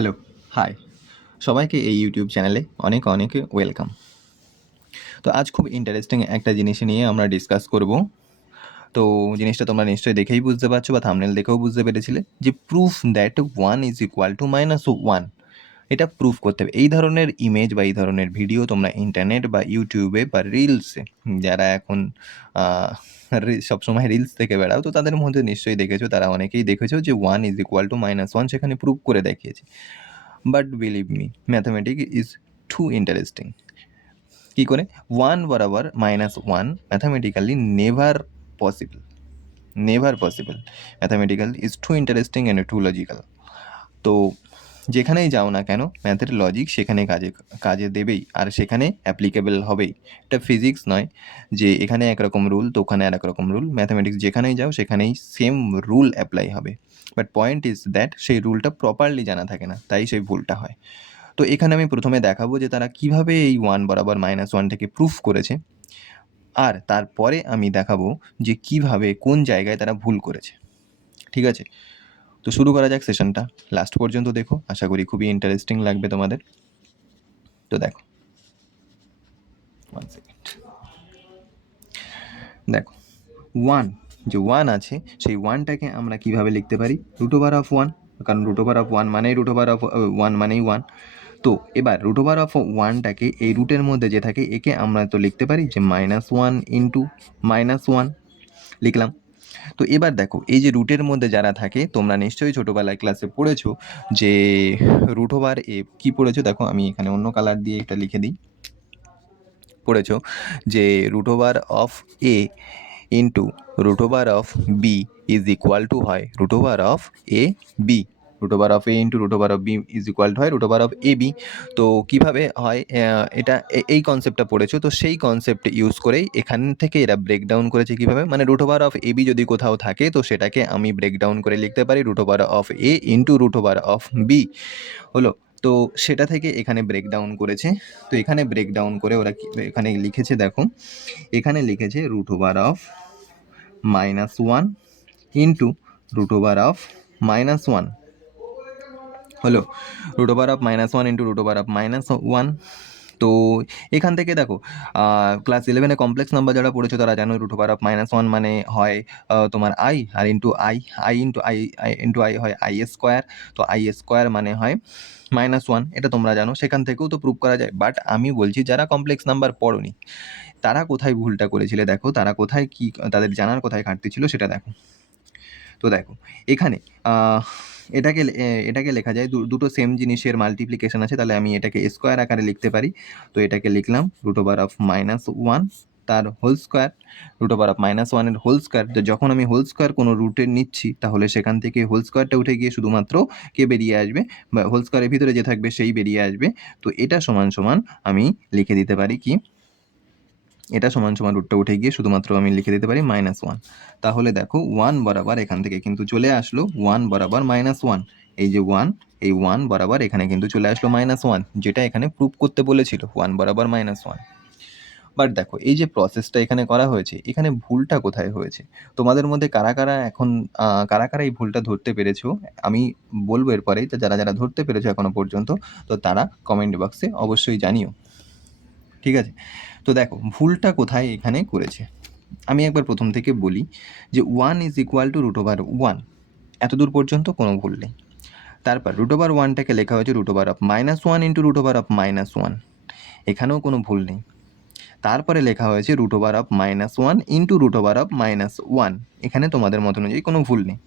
Hello, high. সবাইকে এই YouTube চ্যানেলে অনেক অনেক ওয়েলকাম। তো আজ খুব ইন্টারেস্টিং একটা জিনিস নিয়ে আমরা ডিসকাস করব। তো জিনিসটা তোমরা নিশ্চয়ই দেখেই বুঝতে পারছো বা থাম্বনেল দেখেও বুঝতে পেরেছিলে যে proof that 1 is equal two -1 এটা প্রুফ করতে হবে। এই ধরনের ইমেজ বা এই ধরনের ভিডিও তোমরা ইন্টারনেট বা ইউটিউবে বা রিলসে যারা এখন সবসময় রিলস দেখে বেড়াও, তো তাদের মধ্যে নিশ্চয়ই দেখেছো, তারা অনেকেই দেখেছো যে 1 ইজ ইকুয়াল টু -1 সেখানে প্রুফ করে দেখিয়েছে। But believe me, mathematics is too interesting. কি করে 1 বরাবর -1 mathematically never possible. Mathematical is too interesting and too logical. তো যেখানেই যাও না কেন, ম্যাথের লজিক সেখানে কাজে দেবেই, আর সেখানে অ্যাপ্লিকেবল হবেই। এটা ফিজিক্স নয় যে এখানে একরকম রুল তো ওখানে আর একরকম রুল। ম্যাথামেটিক্স যেখানেই যাও সেখানেই সেম রুল অ্যাপ্লাই হবে। বাট পয়েন্ট ইজ দ্যাট সেই রুলটা প্রপারলি জানা থাকে না, তাই সেই ভুলটা হয়। তো এখানে আমি প্রথমে দেখাবো যে তারা কিভাবে এই 1 বরাবর -1 থেকে প্রুফ করেছে, আর তারপরে আমি দেখাবো যে কিভাবে কোন জায়গায় তারা ভুল করেছে। ঠিক আছে, তো শুরু করা যাক সেশনটা। লাস্ট পর্যন্ত দেখো, আশা করি খুবই ইন্টারেস্টিং লাগবে তোমাদের। তো দেখো, 1 সেকেন্ড। দেখো, 1 যে 1 আছে সেই 1টাকে আমরা কিভাবে লিখতে পারি? √1, কারণ √1 মানেই √1 মানেই 1। তো এবার √1টাকে এই রুটের মধ্যে যে থাকে একে আমরা তো লিখতে পারি যে -1 ইন্টু -1 লিখলাম। তো এবার দেখো, এই যে রুটের মধ্যে যারা থাকে, তোমরা নিশ্চয়ই ছোটোবেলায় ক্লাসে পড়েছো যে √a কি পড়েছো। দেখো আমি এখানে অন্য কালার দিয়ে এটা লিখে দিই। পড়েছো যে √a into √b is equal two হয় √a b। √a into √b is equal two হয় √ab। তো কীভাবে হয় এটা এই কনসেপ্টটা পড়েছো, তো সেই কনসেপ্ট ইউজ করেই এখান থেকে এরা ব্রেকডাউন করেছে কীভাবে, মানে √ab যদি কোথাও থাকে তো সেটাকে আমি ব্রেকডাউন করে লিখতে পারি √a ইন্টু √b। হলো, তো সেটা থেকে এখানে ব্রেকডাউন করেছে। তো এখানে ব্রেকডাউন করে ওরা এখানে লিখেছে, দেখো এখানে লিখেছে √-1 ইন্টু √-1 হলো, √-1 ইন্টু √-1। তো এখান থেকে দেখো, ক্লাস 11-এ কমপ্লেক্স নাম্বার যারা পড়েছো তারা জানো √-1 মানে হয় তোমার আই, আর আই হয় i²। তো i² মানে হয় -1, এটা তোমরা জানো, সেখান থেকেও তো প্রুভ করা যায়। বাট আমি বলছি যারা কমপ্লেক্স নাম্বার পড়োনি তারা কোথায় ভুলটা করেছিলে, দেখো তারা কোথায় কি তাদের জানার কোথায় ঘাটতি ছিল সেটা দেখো। তো দেখো এখানে এটাকে লেখা যায়, দুটো সেম জিনিসের মাল্টিপ্লিকেশন আছে, তাহলে আমি এটাকে স্কোয়ার আকারে লিখতে পারি। তো এটাকে লিখলাম √-1 তার হোল স্কোয়ার, √-1 এর হোল স্কোয়ার। তো যখন আমি হোল স্কোয়ার কোনো রুটে নিচ্ছি তাহলে সেখান থেকে হোল স্কোয়ারটা উঠে গিয়ে শুধুমাত্র কে বেরিয়ে আসবে, বা হোল স্কোয়ারের ভিতরে যে থাকবে সেই বেরিয়ে আসবে। তো এটা সমান সমান আমি লিখে দিতে পারি কি, এটা সমান সমান রুটটা উঠে গিয়ে শুধুমাত্র আমি লিখে দিতে পারি -1। তাহলে দেখো 1 বরাবর এখান থেকে কিন্তু চলে আসলো 1 বরাবর -1। এই যে 1, এই 1 বরাবর এখানে কিন্তু চলে আসলো -1, যেটা এখানে প্রুভ করতে বলেছিল 1 বরাবর -1। বাট দেখো এই যে প্রসেসটা এখানে করা হয়েছে, এখানে ভুলটা কোথায় হয়েছে? তোমাদের মধ্যে কারা কারা এই ভুলটা ধরতে পেরেছো আমি বলবো এরপরেই। তো যারা যারা ধরতে পেরেছো এখনো পর্যন্ত, তো তারা কমেন্ট বক্সে অবশ্যই জানিও। ঠিক আছে, তো দেখো ভুলটা কোথায় এখানে করেছে। আমি একবার প্রথম থেকে বলি যে 1 ইজ ইকুয়াল টু √1, এতদূর পর্যন্ত কোনো ভুল নেই। তারপর √1টাকে লেখা হয়েছে √-1 ইন্টু √-1, এখানেও কোনো ভুল নেই। তারপরে লেখা হয়েছে √-1 ইন্টু √-1, এখানে তোমাদের মত অনুযায়ী কোনো ভুল নেই।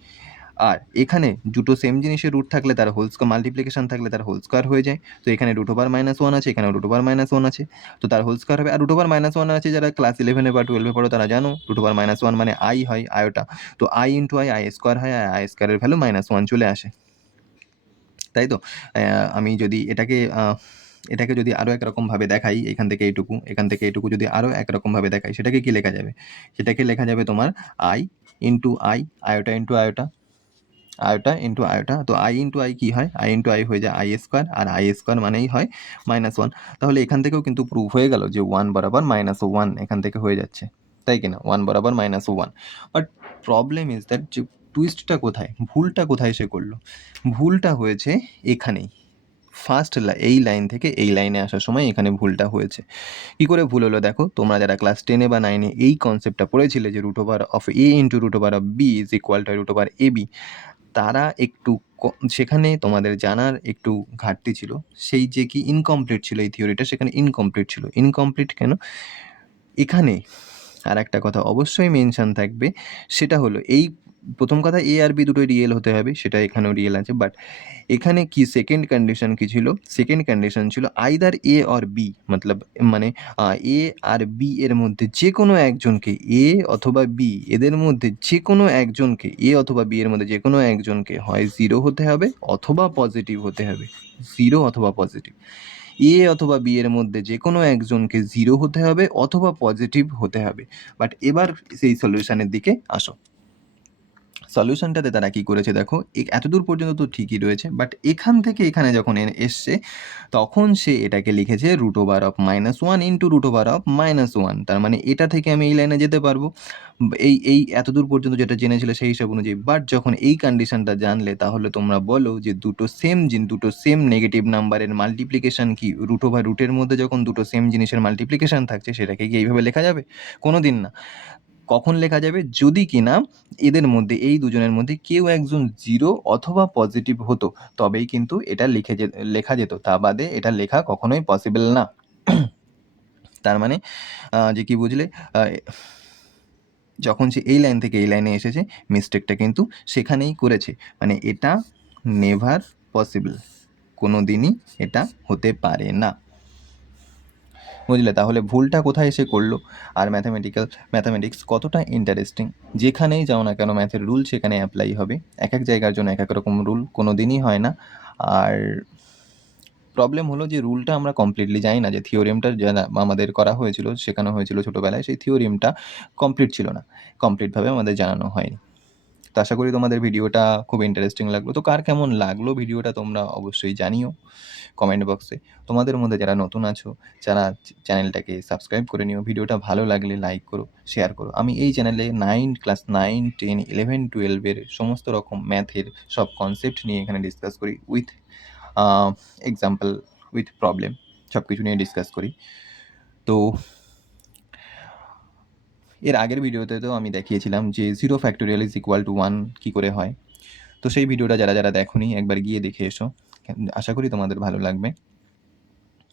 আর এখানে দুটো সেম জিনিসের রুট থাকলে তার হোল স্কোয়ার, মাল্টিপ্লিকেশন থাকলে তার হোল স্কোয়ার হয়ে যায়। তো এখানে √-1 আছে, এখানে √-1 আছে, তো তার হোল স্কোয়ার হবে। আর √-1 আছে, যারা ক্লাস 11-এ বা 12-এ পড়ো তারা জানো √-1 মানে আই হয়, আয়োটা। তো আই ইন্টু আই² হয়, আর আই² ভ্যালু -1 চলে আসে, তাই তো। আমি যদি এটাকে যদি আরও একরকমভাবে দেখাই, এখান থেকে এইটুকু যদি আরও একরকমভাবে দেখাই, সেটাকে কি লেখা যাবে? সেটাকে লেখা যাবে তোমার I into I, iota into iota, iota into iota. তো আই ইন্টু আই কী হয়? আই ইন্টু আই হয়ে যায় i², আর i² মানেই হয় -1। তাহলে এখান থেকেও কিন্তু প্রুভ হয়ে গেল যে 1 বরাবর -1 এখান থেকে হয়ে যাচ্ছে, তাই কিনা? 1 বরাবর -1। বাট প্রবলেম ইজ দ্যাট যে টুইস্টটা কোথায়, ভুলটা কোথায় সে করলো? ভুলটা হয়েছে এখানেই, ফার্স্ট এই লাইন থেকে এই লাইনে আসার সময় এখানে ভুলটা হয়েছে। কী করে ভুল হলো দেখো, তোমরা যারা ক্লাস 10 বা 9 এই কনসেপ্টটা পড়েছিলে যে root over of a into root over of b is equal to root over a b, তারা একটু সেখানে তোমাদের জানার একটু ঘাটতি ছিল। সেই যে কি ইনকমপ্লিট ছিল এই থিওরিটা, সেখানে ইনকমপ্লিট ছিল। ইনকমপ্লিট কেন? এখানে আর একটা কথা অবশ্যই মেনশন থাকবে, সেটা হলো এই প্রথম কথা এ আর বি দুটোই রিয়েল হতে হবে, সেটা এখানেও রিয়েল আছে। বাট এখানে কি সেকেন্ড কন্ডিশন কি ছিল? সেকেন্ড কন্ডিশন ছিল আইদার এ অর বি, মতলব মানে এ আর বি এর মধ্যে যে কোনো একজনকে, এ অথবা বি এদের মধ্যে যে কোনো একজনকে, এ অথবা বি এর মধ্যে যে কোনো একজনকে হয় 0 হতে হবে অথবা পজিটিভ হতে হবে। 0 অথবা পজিটিভ, এ অথবা বি এর মধ্যে যে কোনো একজনকে 0 হতে হবে অথবা পজিটিভ হতে হবে। বাট এবার সেই সলিউশনের দিকে আসো। সলিউশনটাতে তারা কি করেছে দেখো, এতদূর পর্যন্ত তো ঠিকই রয়েছে, বাট এখান থেকে এখানে যখন এসছে তখন সে এটাকে লিখেছে root over of -1 into root over of -1। তার মানে এটা থেকে আমি এই লাইনে যেতে পারবো, এই এতদূর পর্যন্ত যেটা জেনেছিল সেই হিসাব অনুযায়ী। বাট যখন এই কন্ডিশনটা জানলে তাহলে তোমরা বলো যে দুটো সেম নেগেটিভ নাম্বারের মাল্টিপ্লিকেশন কি রুট ওভার রুটের মধ্যে যখন দুটো সেম জিনিসের মাল্টিপ্লিকেশন থাকছে সেটাকে কি এইভাবে লেখা যাবে? কোনো দিন না। কখন লেখা যাবে? যদি কিনা এদের মধ্যে, এই দুজনের মধ্যে কেউ একজন 0 অথবা পজিটিভ হতো, তবেই কিন্তু এটা লেখা যেত। তা বাদে এটা লেখা কখনোই পসিবল না। তার মানে যে কি বুঝলে, যখন সে এই লাইন থেকে এই লাইনে এসেছে মিস্টেকটা কিন্তু সেখানেই করেছে। মানে এটা নেভার পসিবল, কোনো দিনই এটা হতে পারে না। বুঝলে? তাহলে ভুলটা কোথায় এসে করলো? আর ম্যাথামেটিক্স কতটা ইন্টারেস্টিং। যেখানেই যাও না কেন ম্যাথের রুল সেখানে অ্যাপ্লাই হবে। এক এক জায়গার জন্য এক এক রকম রুল, কোনো দিনই হয় না। আর প্রবলেম হলো যে রুলটা আমরা কমপ্লিটলি জানি না, যে থিওরিমটা যারা আমাদের করা হয়েছিল, শেখানো হয়েছিল ছোটোবেলায়, সেই থিওরিমটা কমপ্লিট ছিল না, কমপ্লিটভাবে আমাদের জানানো হয়নি। তো আশা করি তোমাদের ভিডিওটা খুব ইন্টারেস্টিং লাগলো। তো কার কেমন লাগলো ভিডিওটা তোমরা অবশ্যই জানিও কমেন্ট বক্সে। তোমাদের মধ্যে যারা নতুন আছো, যারা চ্যানেলটাকে সাবস্ক্রাইব করে নিও। ভিডিওটা ভালো লাগলে লাইক করো, শেয়ার করো। আমি এই চ্যানেলে ক্লাস 9, 10, 11, 12 সমস্ত রকম ম্যাথের সব কনসেপ্ট নিয়ে এখানে ডিসকাস করি, উইথ এক্সাম্পল, উইথ প্রবলেম, সব কিছু নিয়ে ডিসকাস করি। তো এর আগের ভিডিওতে তো আমি দেখিয়েছিলাম যে 0 ফ্যাক্টোরিয়াল ইজ ইকুয়াল টু 1 কী করে হয়। তো সেই ভিডিওটা যারা দেখোনি একবার গিয়ে দেখে এসো, আশা করি তোমাদের ভালো লাগবে।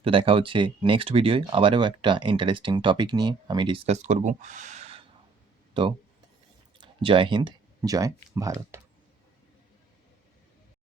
তো দেখা হচ্ছে নেক্সট ভিডিওয়, আবারও একটা ইন্টারেস্টিং টপিক নিয়ে আমি ডিসকাস করব। তো জয় হিন্দ, জয় ভারত।